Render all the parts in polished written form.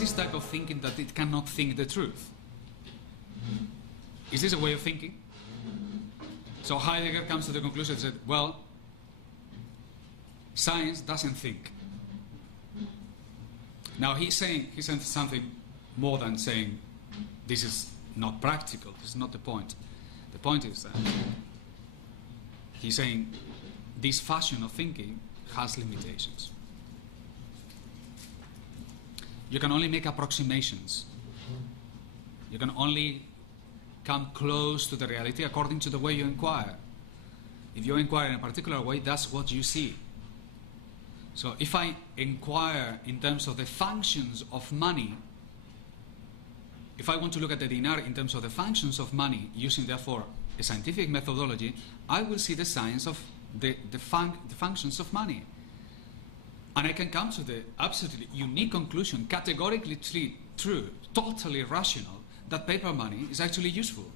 this type of thinking that it cannot think the truth? Is this a way of thinking? So Heidegger comes to the conclusion that, well, science doesn't think. Now he's saying something more than saying this is not practical. This is not the point. The point is that he's saying this fashion of thinking has limitations. You can only make approximations. You can only come close to the reality according to the way you inquire. If you inquire in a particular way, that's what you see. So if I inquire in terms of the functions of money, if I want to look at the dinar in terms of the functions of money, using therefore a scientific methodology, I will see the science of the functions of money. And I can come to the absolutely unique conclusion, categorically true, totally rational, that paper money is actually useful.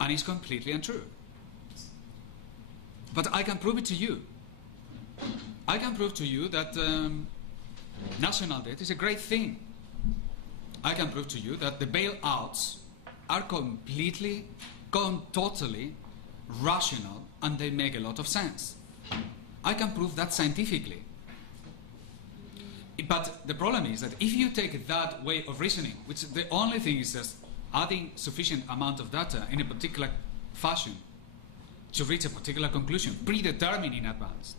And it's completely untrue. But I can prove it to you. I can prove to you that national debt is a great thing. I can prove to you that the bailouts are completely, totally rational, and they make a lot of sense. I can prove that scientifically. But the problem is that if you take that way of reasoning, which the only thing is just adding sufficient amount of data in a particular fashion to reach a particular conclusion, predetermined in advance,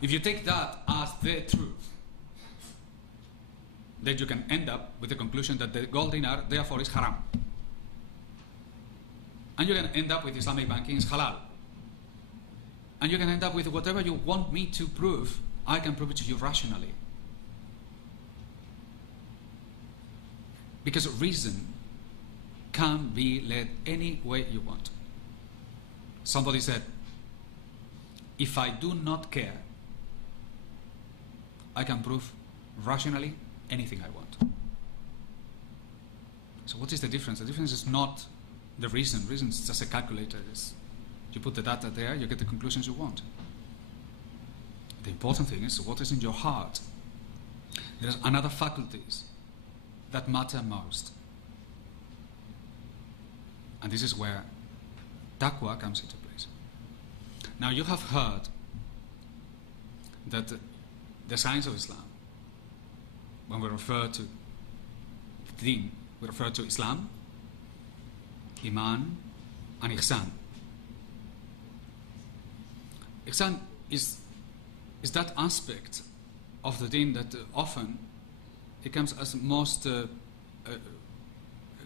if you take that as the truth, then you can end up with the conclusion that the gold dinar therefore is haram. And you can end up with Islamic banking is halal. And you can end up with whatever you want me to prove, I can prove it to you rationally. Because reason can be led any way you want. Somebody said, if I do not care, I can prove rationally anything I want. So what is the difference? The difference is not the reason. Reason is just a calculator. You put the data there, you get the conclusions you want. The important thing is what is in your heart. There are another faculties that matter most. And this is where taqwa comes into place. Now you have heard that the science of Islam, when we refer to deen, we refer to Islam, Iman, and Ihsan. Ihsan is that aspect of the deen that often it comes as most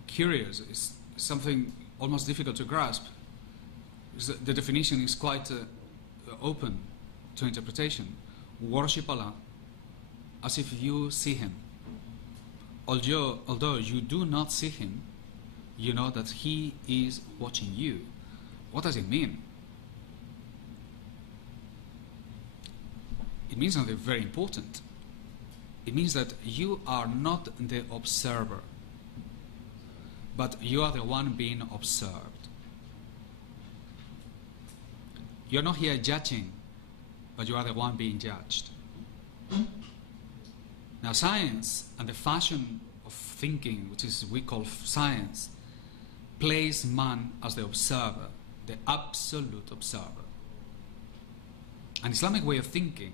curious. It's something almost difficult to grasp. The definition is quite open to interpretation. Worship Allah as if you see Him. Although you do not see Him, you know that He is watching you. What does it mean? It means something very important. It means that you are not the observer, but you are the one being observed. You are not here judging, but you are the one being judged. Now science and the fashion of thinking, which is we call science, places man as the observer, the absolute observer. An Islamic way of thinking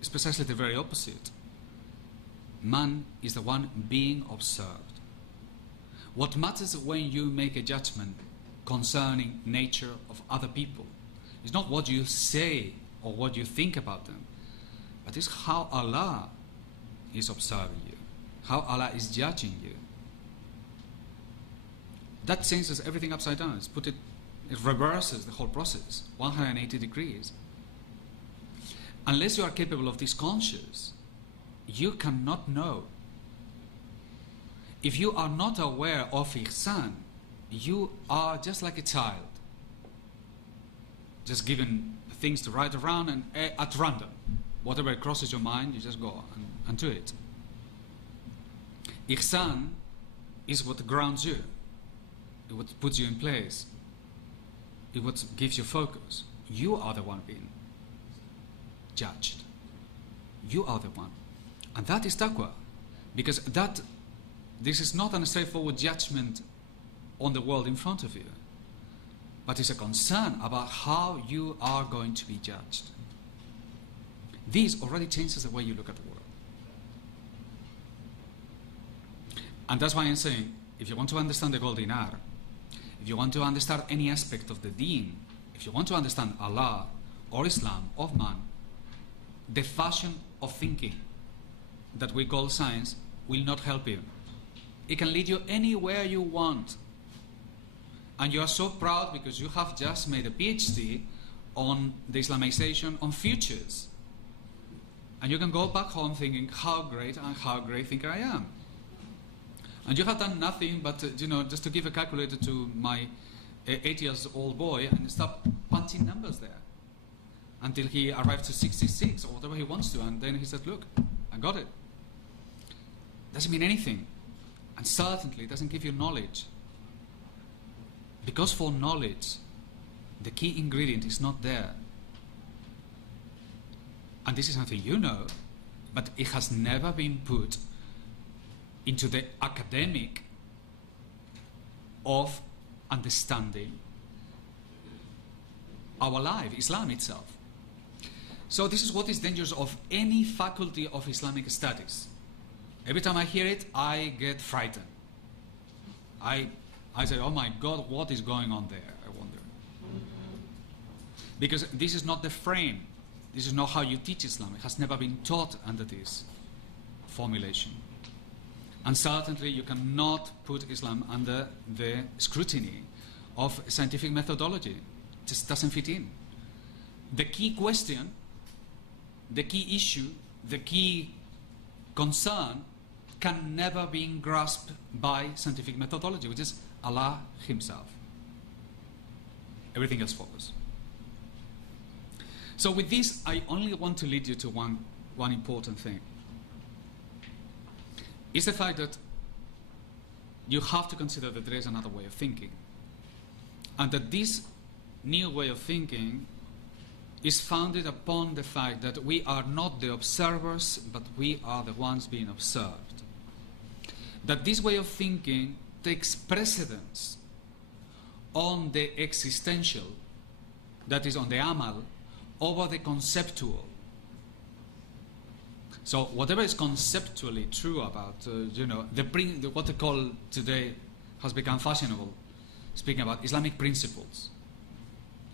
is precisely the very opposite. Man is the one being observed. What matters when you make a judgment concerning nature of other people is not what you say or what you think about them, but it's how Allah is observing you, how Allah is judging you. That changes everything upside down. It reverses the whole process 180 degrees. Unless you are capable of this conscious, you cannot know. If you are not aware of ihsan, you are just like a child, just given things to write around and at random. Whatever crosses your mind, you just go and do it. Ihsan is what grounds you. It what puts you in place. It what gives you focus. You are the one being judged. You are the one. And that is taqwa. Because this is not a straightforward judgment on the world in front of you, but it's a concern about how you are going to be judged. This already changes the way you look at the world. And that's why I'm saying, if you want to understand the gold dinar, if you want to understand any aspect of the deen, if you want to understand Allah or Islam or man, the fashion of thinking that we call science will not help you. It can lead you anywhere you want. And you are so proud because you have just made a PhD on the Islamization on futures. And you can go back home thinking how great and how great thinker I am. And you have done nothing but, just to give a calculator to my 8-year-old boy and start punching numbers there until he arrives to 66 or whatever he wants to. And then he said, look, I got it. Doesn't mean anything. And certainly doesn't give you knowledge. Because for knowledge, the key ingredient is not there. And this is something you know, but it has never been put into the academic of understanding our life, Islam itself. So this is what is dangerous of any faculty of Islamic studies. Every time I hear it, I get frightened. I say, oh my God, what is going on there? I wonder. Because this is not the frame. This is not how you teach Islam. It has never been taught under this formulation. And certainly you cannot put Islam under the scrutiny of scientific methodology. It just doesn't fit in. The key question, the key issue, the key concern can never be grasped by scientific methodology, which is Allah Himself. Everything else follows. So with this, I only want to lead you to one important thing. It's the fact that you have to consider that there is another way of thinking. And that this new way of thinking is founded upon the fact that we are not the observers, but we are the ones being observed. That this way of thinking takes precedence on the existential, that is on the Amal, over the conceptual. So whatever is conceptually true about, what they call today has become fashionable, speaking about Islamic principles.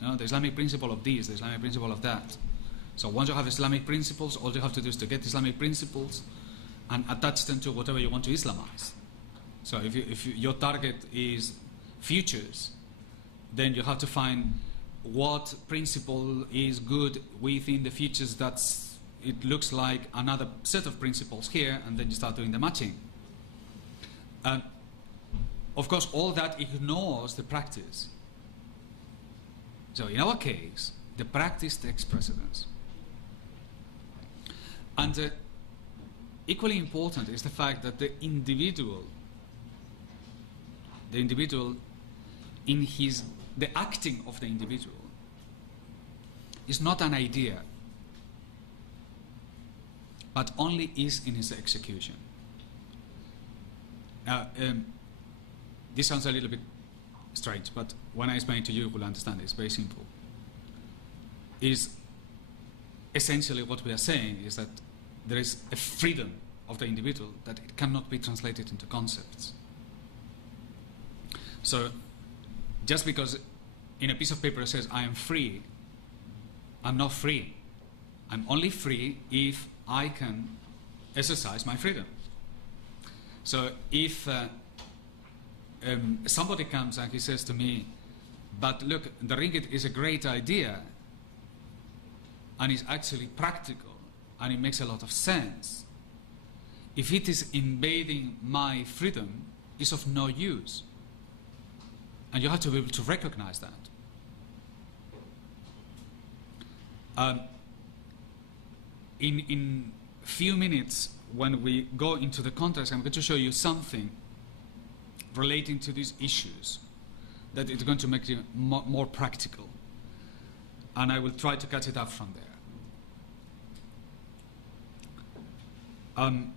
The Islamic principle of this, the Islamic principle of that. So once you have Islamic principles, all you have to do is to get Islamic principles and attach them to whatever you want to Islamize. So if your target is futures, then you have to find what principle is good within the futures it looks like another set of principles here, and then you start doing the matching. Of course, all that ignores the practice. So in our case, the practice takes precedence. And equally important is the fact that the individual in the acting of the individual is not an idea, but only is in his execution. This sounds a little bit strange, but when I explain it to you, you will understand it. It's very simple. Is essentially what we are saying is that there is a freedom of the individual that it cannot be translated into concepts. So just because in a piece of paper it says I am free, I'm not free. I'm only free if I can exercise my freedom. So if somebody comes and he says to me, but look, the ringgit is a great idea and it's actually practical and it makes a lot of sense. If it is invading my freedom, it's of no use. And you have to be able to recognize that. In few minutes, when we go into the context, I'm going to show you something relating to these issues that is going to make you more practical. And I will try to catch it up from there. Um,